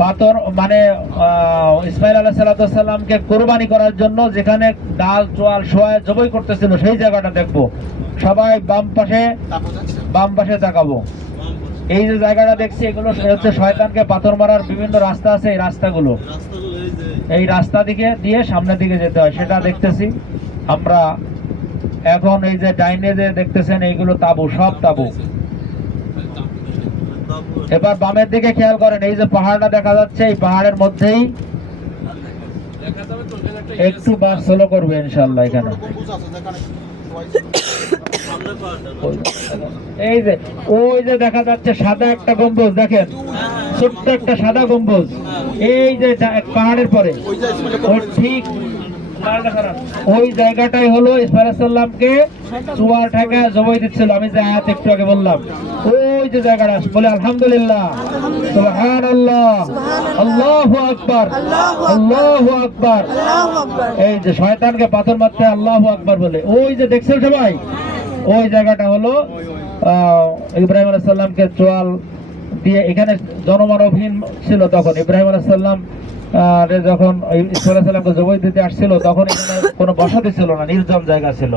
পাথর মানে ইসমাইল আলাইহিস সালামকে কোরবানি করার জন্য যেখানে ডাল চোয়াল সোয়া জবাই করতেছিল সেই জায়গাটা দেখবো। সবাই বাম পাশে তাকাবো। এই যে জায়গাটা দেখছি এগুলো হচ্ছে শয়তানকে পাথর মারার বিভিন্ন রাস্তা আছে। এই রাস্তাগুলো এই রাস্তা দিকে দিয়ে সামনের দিকে যেতে হয়, সেটা দেখতেছি আমরা এখন। এই যে ডাইনে যে দেখতেছেন এইগুলো তাবু, সব তাবু। এবার বামের দিকে খেয়াল করেন, এই যে পাহাড়টা দেখা যাচ্ছে, এই পাহাড়ের মধ্যেই একটু বাস স্লো করবে ইনশাআল্লাহ। এখানে এই যে ওই যে দেখা যাচ্ছে সাদা একটা গম্বুজ, দেখেন ছোট্ট একটা সাদা গম্বুজ, এই যে পাহাড়ের পরে ঠিক ওই জায়গাটাই হলো ইসমাইল আলাইহিস সালামকে চুয়ার ঠেকা জবাই দিচ্ছিল। আমি যে আয়াত একটু আগে বললাম, ওই যে জায়গাটা বলে আলহামদুলিল্লাহ, সুবহানাল্লাহ, আল্লাহু আকবার, আল্লাহু আকবার। এই যে শয়তানকে পাথর মারতে আল্লাহু আকবার বলে, ওই যে দেখছেন সবাই, ওই জায়গাটা হলো ইব্রাহিম আলাইহিস সালামকে চোয়াল দিয়ে। এখানে জনমানবহীন ছিল তখন। ইব্রাহিম আলাইহিস সালাম যখন ইসমাইল আলাইহিস সালামকে জবাই দিতে আসছিল তখন এখানে কোনো বসতি ছিল না, নির্জন জায়গা ছিল।